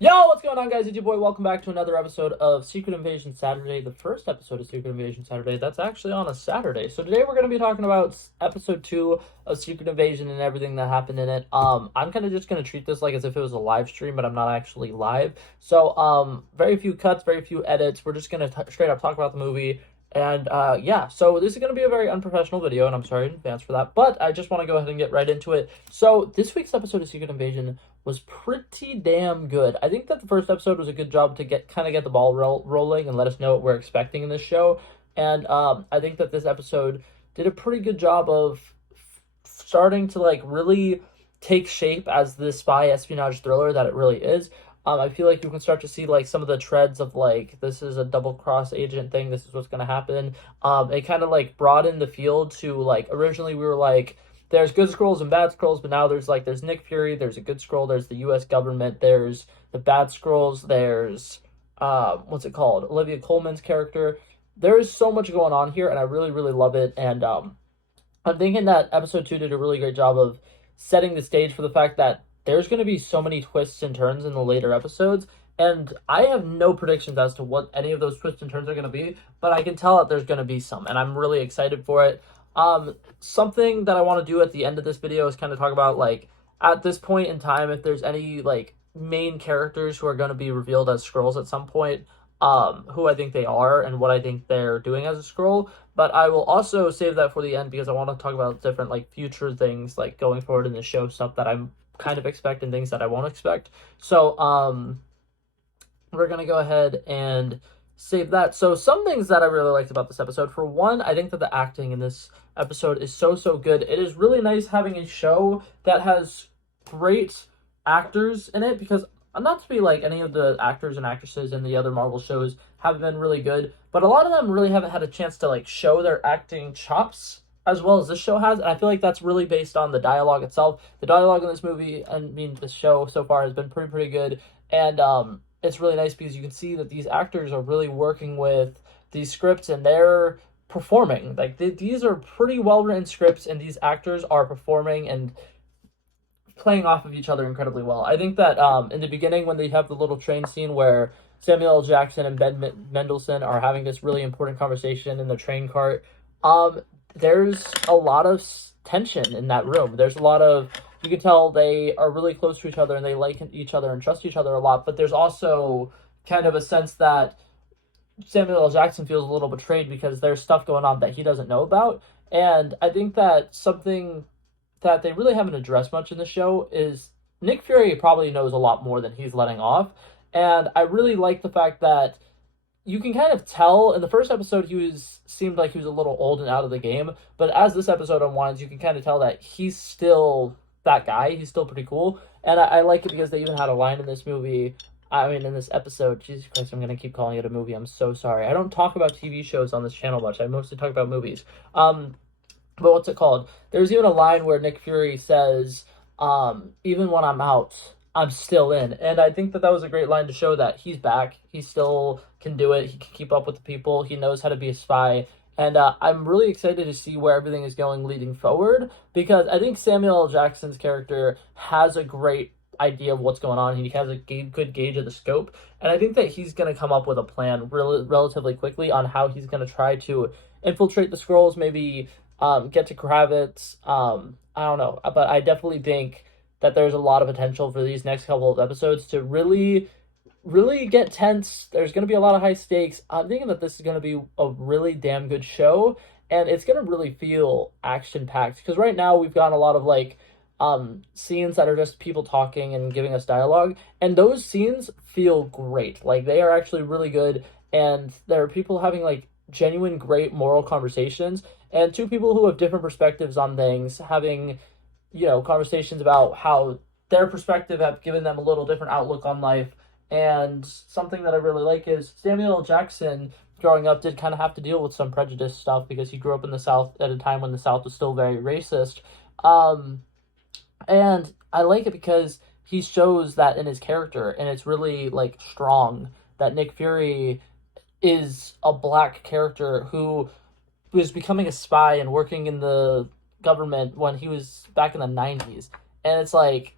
Yo, what's going on, guys? It's your boy. Welcome back to another episode of Secret Invasion Saturday, the first episode of Secret Invasion Saturday. That's actually on a Saturday. So today we're going to be talking about episode 2 of Secret Invasion and everything that happened in it. I'm kind of just going to treat this like as if it was a live stream, but I'm not actually live. So, very few cuts, very few edits. We're just going to straight up talk about the movie. And yeah, so this is going to be a very unprofessional video, and I'm sorry in advance for that, but I just want to go ahead and get right into it. So this week's episode of Secret Invasion was pretty damn good. I think that the first episode was a good job to get the ball rolling and let us know what we're expecting in this show. And I think that this episode did a pretty good job of starting to like really take shape as the spy espionage thriller that it really is. I feel like you can start to see like some of the treads of like this is a double cross agent thing. This is what's gonna happen. It kind of like broadened the field to like originally we were like there's good scrolls and bad scrolls, but now there's Nick Fury, there's a good scroll, there's the U.S. government, there's the bad scrolls, there's what's it called? Olivia Colman's character. There is so much going on here, and I really really love it. And I'm thinking that episode 2 did a really great job of setting the stage for the fact that there's going to be so many twists and turns in the later episodes, and I have no predictions as to what any of those twists and turns are going to be, but I can tell that there's going to be some, and I'm really excited for it. Something that I want to do at the end of this video is kind of talk about, like, at this point in time, if there's any, like, main characters who are going to be revealed as scrolls at some point, who I think they are and what I think they're doing as a scroll. But I will also save that for the end because I want to talk about different like future things like going forward in the show, stuff that I'm kind of expect and things that I won't expect. So we're gonna go ahead and save that. So some things that I really liked about this episode. For one, I think that the acting in this episode is so good. It is really nice having a show that has great actors in it because not to be like any of the actors and actresses in the other Marvel shows have been really good, but a lot of them really haven't had a chance to like show their acting chops as well as this show has, and I feel like that's really based on the dialogue itself. The dialogue in this movie, I mean, the show so far has been pretty good, and it's really nice because you can see that these actors are really working with these scripts and they're performing. Like these are pretty well written scripts, and these actors are performing and playing off of each other incredibly well. I think that in the beginning when they have the little train scene where Samuel L. Jackson and Ben Mendelsohn are having this really important conversation in the train cart, there's a lot of tension in that room. There's a lot of you can tell they are really close to each other and they like each other and trust each other a lot. But there's also kind of a sense that Samuel L. Jackson feels a little betrayed because there's stuff going on that he doesn't know about. And I think that something that they really haven't addressed much in the show is Nick Fury probably knows a lot more than he's letting off. And I really like the fact that you can kind of tell in the first episode seemed like he was a little old and out of the game, but as this episode unwinds, you can kind of tell that he's still that guy. He's still pretty cool, and I like it because they even had a line in this movie. I mean, in this episode, Jesus Christ, I'm gonna keep calling it a movie. I'm so sorry. I don't talk about TV shows on this channel much. I mostly talk about movies. But what's it called? There's even a line where Nick Fury says, even when I'm out, I'm still in. And I think that that was a great line to show that he's back. He still can do it. He can keep up with the people. He knows how to be a spy. And I'm really excited to see where everything is going leading forward because I think Samuel L. Jackson's character has a great idea of what's going on. He has a good gauge of the scope. And I think that he's going to come up with a plan relatively quickly on how he's going to try to infiltrate the scrolls, maybe get to Kravitz. I don't know, but I definitely think that there's a lot of potential for these next couple of episodes to really get tense. There's going to be a lot of high stakes. I'm thinking that this is going to be a really damn good show, and it's going to really feel action packed because right now we've got a lot of like scenes that are just people talking and giving us dialogue, and those scenes feel great. Like they are actually really good, and there are people having like genuine great moral conversations and two people who have different perspectives on things having conversations about how their perspective have given them a little different outlook on life. And something that I really like is Samuel L. Jackson growing up did kind of have to deal with some prejudice stuff because he grew up in the South at a time when the South was still very racist. um and I like it because he shows that in his character, and it's really like strong that Nick Fury is a black character who was becoming a spy and working in the government when he was back in the 90s. And it's like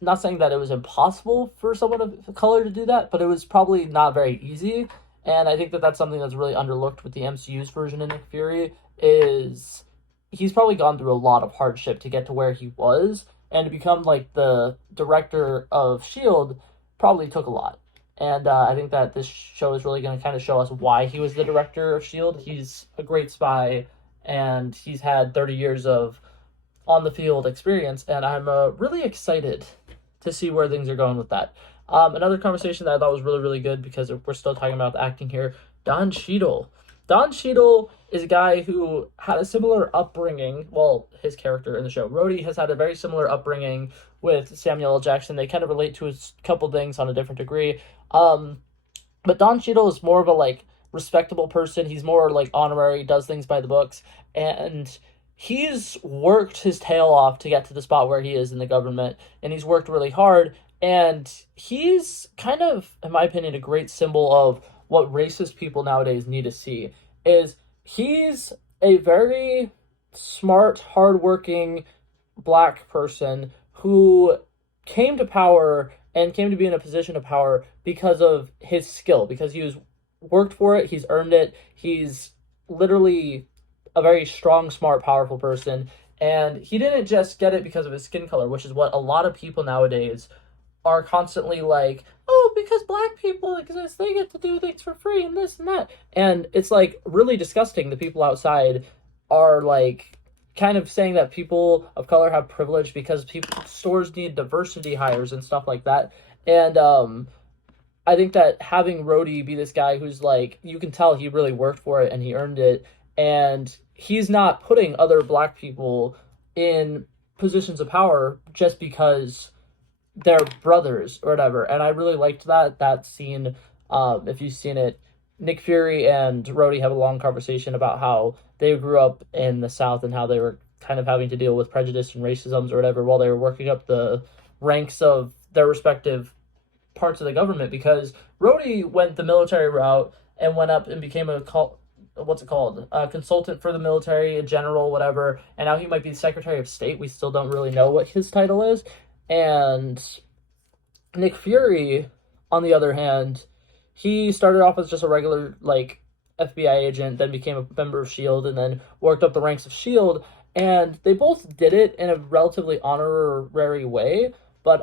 not saying that it was impossible for someone of color to do that, but it was probably not very easy. And I think that that's something that's really underlooked with the MCU's version of Nick Fury is he's probably gone through a lot of hardship to get to where he was, and to become like the director of Shield probably took a lot. And I think that this show is really going to kind of show us why he was the director of Shield. He's a great spy, and he's had 30 years of on the field experience, and I'm really excited to see where things are going with that. Another conversation that I thought was really, really good because we're still talking about the acting here. Don Cheadle. Don Cheadle is a guy who had a similar upbringing. Well, his character in the show, Rhodey, has had a very similar upbringing with Samuel L. Jackson. They kind of relate to a couple things on a different degree. But Don Cheadle is more of a like respectable person. He's more like honorary, does things by the books, and he's worked his tail off to get to the spot where he is in the government, and he's worked really hard. And he's kind of, in my opinion, a great symbol of what racist people nowadays need to see. Is he's a very smart, hardworking black person who came to power and came to be in a position of power because of his skill, because he was worked for it, he's earned it, he's literally a very strong, smart, powerful person. And he didn't just get it because of his skin color, which is what a lot of people nowadays are constantly like, oh, because black people exist, they get to do things for free and this and that. And it's like really disgusting. The people outside are like kind of saying that people of color have privilege because people stores need diversity hires and stuff like that. And I think that having Rhodey be this guy who's like, you can tell he really worked for it and he earned it, and he's not putting other black people in positions of power just because they're brothers or whatever. And I really liked that scene. If you've seen it, Nick Fury and Rhodey have a long conversation about how they grew up in the South and how they were kind of having to deal with prejudice and racisms or whatever while they were working up the ranks of their respective parts of the government, because Rhodey went the military route and went up and became what's it called? A consultant for the military, a general, whatever. And now he might be Secretary of State. We still don't really know what his title is. And Nick Fury, on the other hand, he started off as just a regular like FBI agent, then became a member of Shield, and then worked up the ranks of Shield. And they both did it in a relatively honorary way. But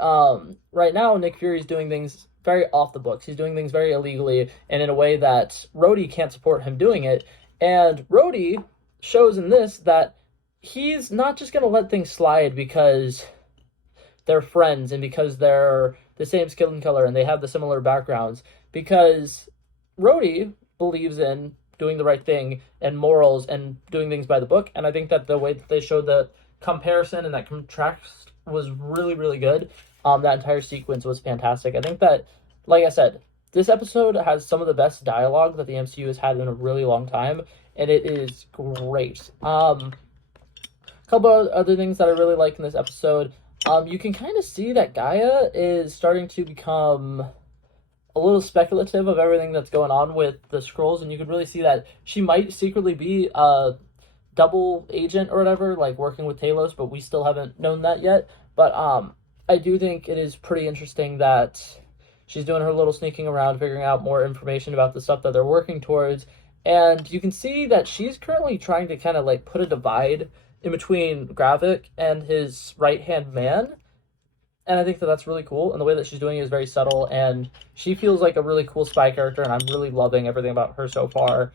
right now, Nick Fury's doing things very off the books. He's doing things very illegally and in a way that Rhodey can't support him doing it. And Rhodey shows in this that he's not just going to let things slide because they're friends and because they're the same skin color and they have the similar backgrounds. Because Rhodey believes in doing the right thing and morals and doing things by the book. And I think that the way that they showed the comparison and that contrast was really, really good. That entire sequence was fantastic. I think that, like I said, this episode has some of the best dialogue that the MCU has had in a really long time, and it is great. A couple of other things that I really like in this episode. You can kind of see that Gaia is starting to become a little speculative of everything that's going on with the Skrulls, and you can really see that she might secretly be a double agent or whatever, like working with Talos, but we still haven't known that yet. But I do think it is pretty interesting that she's doing her little sneaking around, figuring out more information about the stuff that they're working towards. And you can see that she's currently trying to kind of like put a divide in between Gravik and his right-hand man. And I think that that's really cool. And the way that she's doing it is very subtle. And she feels like a really cool spy character. And I'm really loving everything about her so far.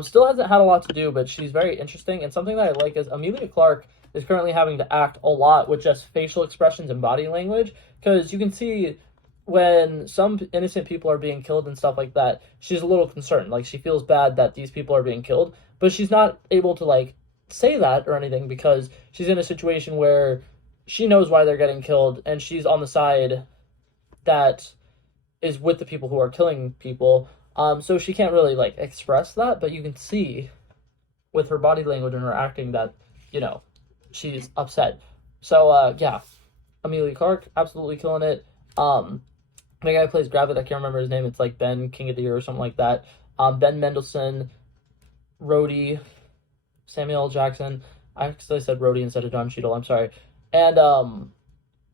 Still hasn't had a lot to do, but she's very interesting. And something that I like is Emilia Clarke is currently having to act a lot with just facial expressions and body language. Because you can see when some innocent people are being killed and stuff like that, she's a little concerned. Like, she feels bad that these people are being killed. But she's not able to, like, say that or anything because she's in a situation where she knows why they're getting killed, and she's on the side that is with the people who are killing people. So she can't really like express that, but you can see with her body language and her acting that, you know, she's upset. So yeah, Emilia Clarke absolutely killing it. The guy who plays Gravik, I can't remember his name. It's like Ben King of the Year or something like that. Ben Mendelsohn, Rhodey, Samuel L. Jackson. I actually said Rhodey instead of Don Cheadle. I'm sorry. And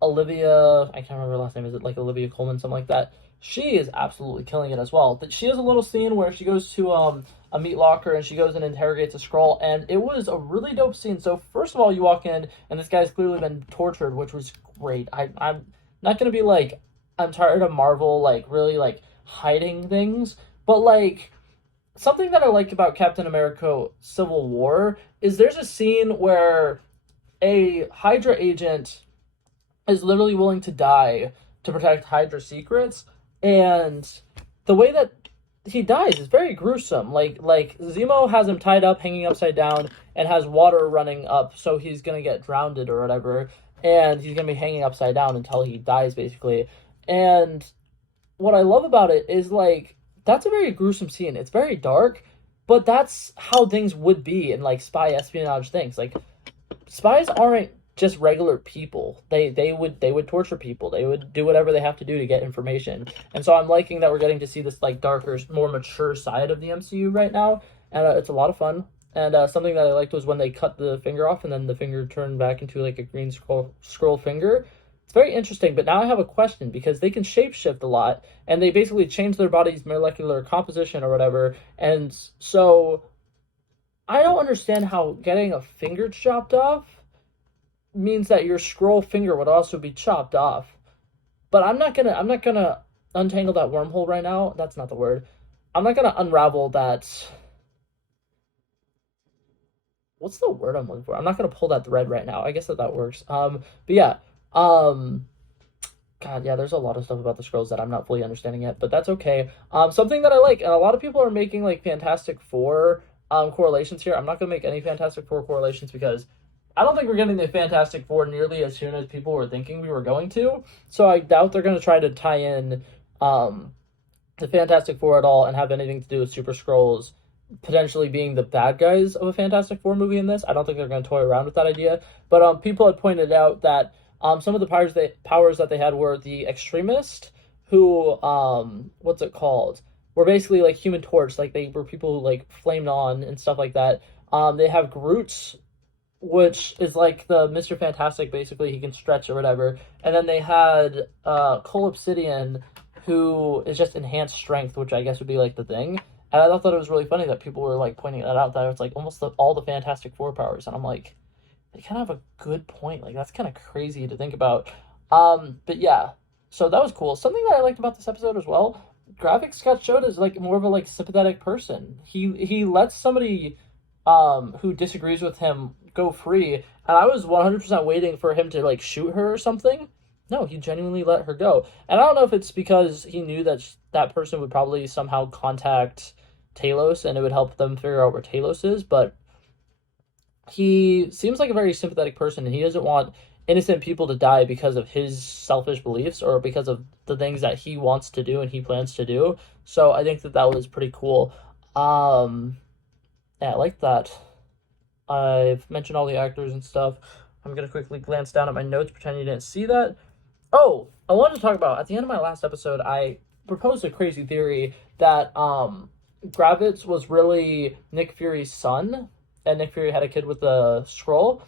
Olivia, I can't remember her last name, is it like Olivia Colman, something like that? She is absolutely killing it as well. She has a little scene where she goes to a meat locker and she goes and interrogates a Skrull, and it was a really dope scene. So first of all, you walk in and this guy's clearly been tortured, which was great. I'm not gonna be like, I'm tired of Marvel like really like hiding things, but like something that I like about Captain America Civil War is there's a scene where a Hydra agent is literally willing to die to protect Hydra secrets, and the way that he dies is very gruesome. Like Zemo has him tied up, hanging upside down, and has water running up, so he's gonna get drowned or whatever, and he's gonna be hanging upside down until he dies, basically. And what I love about it is like that's a very gruesome scene. It's very dark, but that's how things would be in like spy espionage things. Like spies aren't just regular people. They would torture people. They would do whatever they have to do to get information. And so I'm liking that we're getting to see this like darker, more mature side of the MCU right now, and it's a lot of fun. And something that I liked was when they cut the finger off, and then the finger turned back into like a green scroll finger. It's very interesting, but now I have a question because they can shapeshift a lot, and they basically change their body's molecular composition or whatever. And so I don't understand how getting a finger chopped off means that your scroll finger would also be chopped off. But I'm not gonna untangle that wormhole right now. That's not the word. I'm not gonna unravel that. What's the word I'm looking for? I'm not gonna pull that thread right now. I guess that works. But yeah. Um, God, yeah, there's a lot of stuff about the scrolls that I'm not fully understanding yet, but that's okay. Something that I like, and a lot of people are making like Fantastic Four correlations here. I'm not gonna make any Fantastic Four correlations because I don't think we're getting the Fantastic Four nearly as soon as people were thinking we were going to. So I doubt they're gonna try to tie in the Fantastic Four at all and have anything to do with Super Scrolls potentially being the bad guys of a Fantastic Four movie in this. I don't think they're going to toy around with that idea. But people had pointed out that some of the powers that they had were the Extremist, who what's it called? Were basically like Human Torch, like they were people who like flamed on and stuff like that. They have Groot, which is like the Mr. Fantastic, basically he can stretch or whatever. And then they had Cole Obsidian, who is just enhanced strength, which I guess would be like the thing. And I thought that it was really funny that people were like pointing that out, that it's like almost all the Fantastic Four powers, and I'm like, they kind of have a good point. Like that's kind of crazy to think about. But yeah, so that was cool. Something that I liked about this episode as well, graphics got showed as like more of a like sympathetic person. He lets somebody who disagrees with him go free, and I was 100% waiting for him to like shoot her or something. No, he genuinely let her go. And I don't know if it's because he knew that that person would probably somehow contact Talos and it would help them figure out where Talos is, but he seems like a very sympathetic person, and he doesn't want innocent people to die because of his selfish beliefs or because of the things that he wants to do and he plans to do. So I think that that was pretty cool. Yeah, I like that. I've mentioned all the actors and stuff. I'm gonna quickly glance down at my notes, pretend you didn't see that. Oh, I wanted to talk about, at the end of my last episode, I proposed a crazy theory that Gravitz was really Nick Fury's son, and Nick Fury had a kid with a Skrull.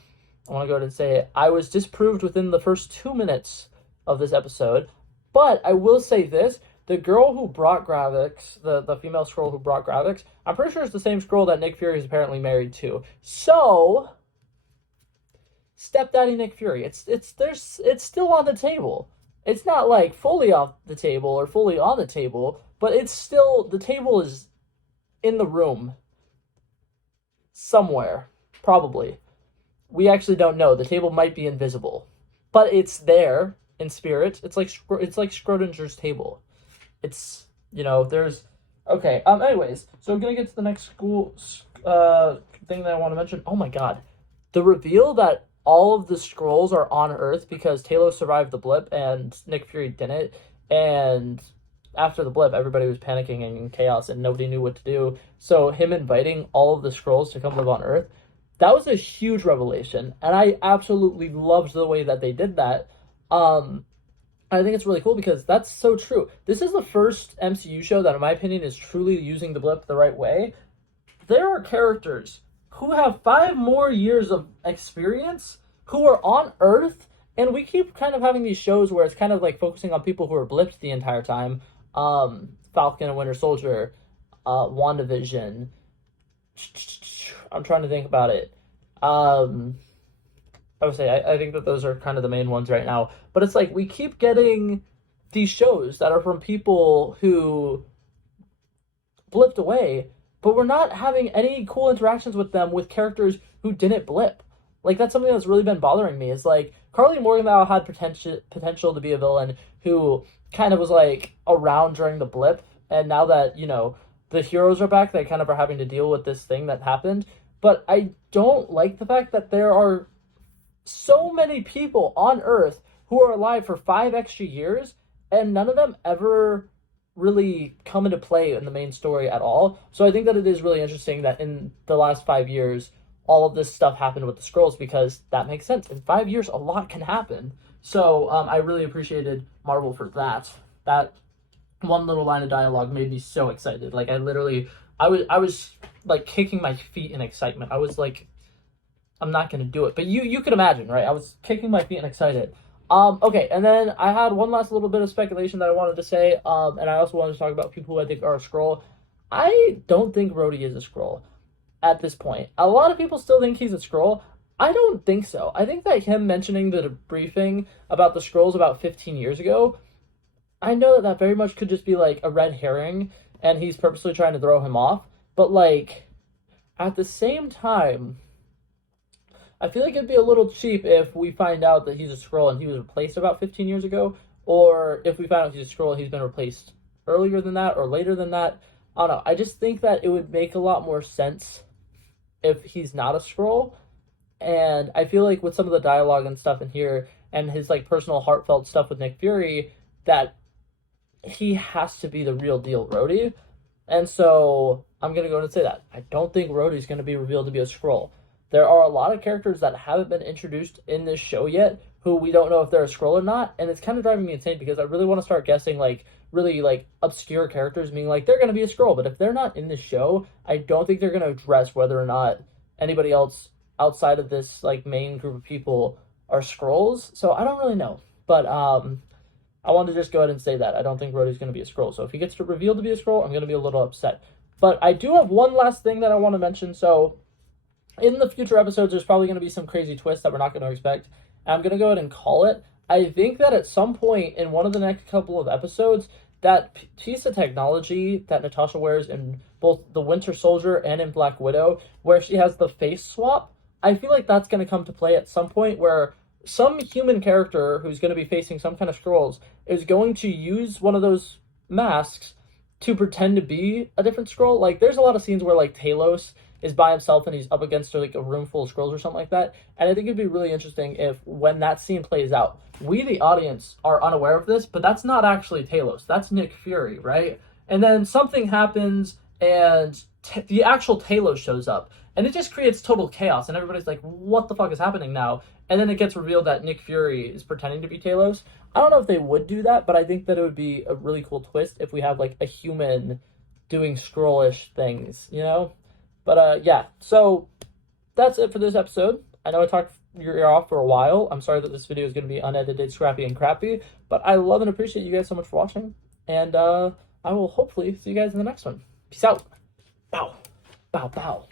I want to go ahead and say I was disproved within the first 2 minutes of this episode, but I will say this: the girl who brought Gravitz, the female Skrull who brought Gravitz, I'm pretty sure it's the same Skrull that Nick Fury is apparently married to. So, stepdaddy Nick Fury, it's still on the table. It's not like fully off the table or fully on the table, but it's still, the table is in the room somewhere, probably. We actually don't know. The table might be invisible, but it's there in spirit. It's like Schrodinger's table. It's, there's, okay. Anyways, so I'm gonna get to the next thing that I want to mention. Oh my god, the reveal that all of the Skrulls are on Earth because Talos survived the blip and Nick Fury didn't, and after the blip, everybody was panicking and in chaos and nobody knew what to do. So him inviting all of the Skrulls to come live on Earth, that was a huge revelation, and I absolutely loved the way that they did that. I think it's really cool because that's so true. This is the first MCU show that, in my opinion, is truly using the blip the right way. There are characters who have 5 more years of experience who are on Earth And we keep kind of having these shows where it's kind of like focusing on people who are blipped the entire time. Falcon and Winter Soldier, WandaVision. I'm trying to think about it. I would say I think that those are kind of the main ones right now. But it's like we keep getting these shows that are from people who blipped away, but we're not having any cool interactions with them with characters who didn't blip. Like that's something that's really been bothering me. Is like Carly Morgenthau had potential to be a villain who kind of was like around during the blip, and now that the heroes are back, they kind of are having to deal with this thing that happened. But I don't like the fact that there are so many people on Earth who are alive for 5 extra years, and none of them ever really come into play in the main story at all. So I think that it is really interesting that in the last 5 years, all of this stuff happened with the Skrulls, because that makes sense. In 5 years, a lot can happen. So I really appreciated Marvel for that. That one little line of dialogue made me so excited. Like I was like kicking my feet in excitement. I was like, I'm not gonna do it, but you could imagine, right? I was kicking my feet and excited. Okay, and then I had one last little bit of speculation that I wanted to say, and I also wanted to talk about people who I think are a Skrull. I don't think Rhodey is a Skrull at this point. A lot of people still think he's a Skrull. I don't think so. I think that him mentioning the briefing about the Skrulls about 15 years ago, I know that very much could just be like a red herring, and he's purposely trying to throw him off. But like, at the same time, I feel like it'd be a little cheap if we find out that he's a Skrull and he was replaced about 15 years ago, or if we find out he's a Skrull and he's been replaced earlier than that or later than that. I don't know. I just think that it would make a lot more sense if he's not a Skrull. And I feel like with some of the dialogue and stuff in here and his like personal heartfelt stuff with Nick Fury, that he has to be the real deal Rhodey. And so I'm going to go ahead and say that. I don't think Rhodey's going to be revealed to be a Skrull. There are a lot of characters that haven't been introduced in this show yet who we don't know if they're a Skrull or not, and it's kind of driving me insane because I really want to start guessing like really like obscure characters, being like they're going to be a Skrull, but if they're not in this show, I don't think they're going to address whether or not anybody else outside of this like main group of people are Skrulls. So I don't really know, but I wanted to just go ahead and say that I don't think Rhodey's going to be a Skrull. So if he gets to reveal to be a Skrull, I'm going to be a little upset. But I do have one last thing that I want to mention. So in the future episodes, there's probably going to be some crazy twists that we're not going to expect. And I'm going to go ahead and call it. I think that at some point in one of the next couple of episodes, that piece of technology that Natasha wears in both the Winter Soldier and in Black Widow, where she has the face swap, I feel like that's going to come to play at some point where some human character who's going to be facing some kind of Skrulls is going to use one of those masks to pretend to be a different Skrull. Like, there's a lot of scenes where, like, Talos is by himself and he's up against like a room full of Skrulls or something like that. And I think it'd be really interesting if when that scene plays out, we, the audience, are unaware of this, but that's not actually Talos. That's Nick Fury, right? And then something happens and the actual Talos shows up. And it just creates total chaos. And everybody's like, what the fuck is happening now? And then it gets revealed that Nick Fury is pretending to be Talos. I don't know if they would do that, but I think that it would be a really cool twist if we have like a human doing Skrullish things, you know? But yeah, so that's it for this episode. I know I talked your ear off for a while. I'm sorry that this video is going to be unedited, scrappy, and crappy, but I love and appreciate you guys so much for watching, and I will hopefully see you guys in the next one. Peace out. Bow. Bow, bow.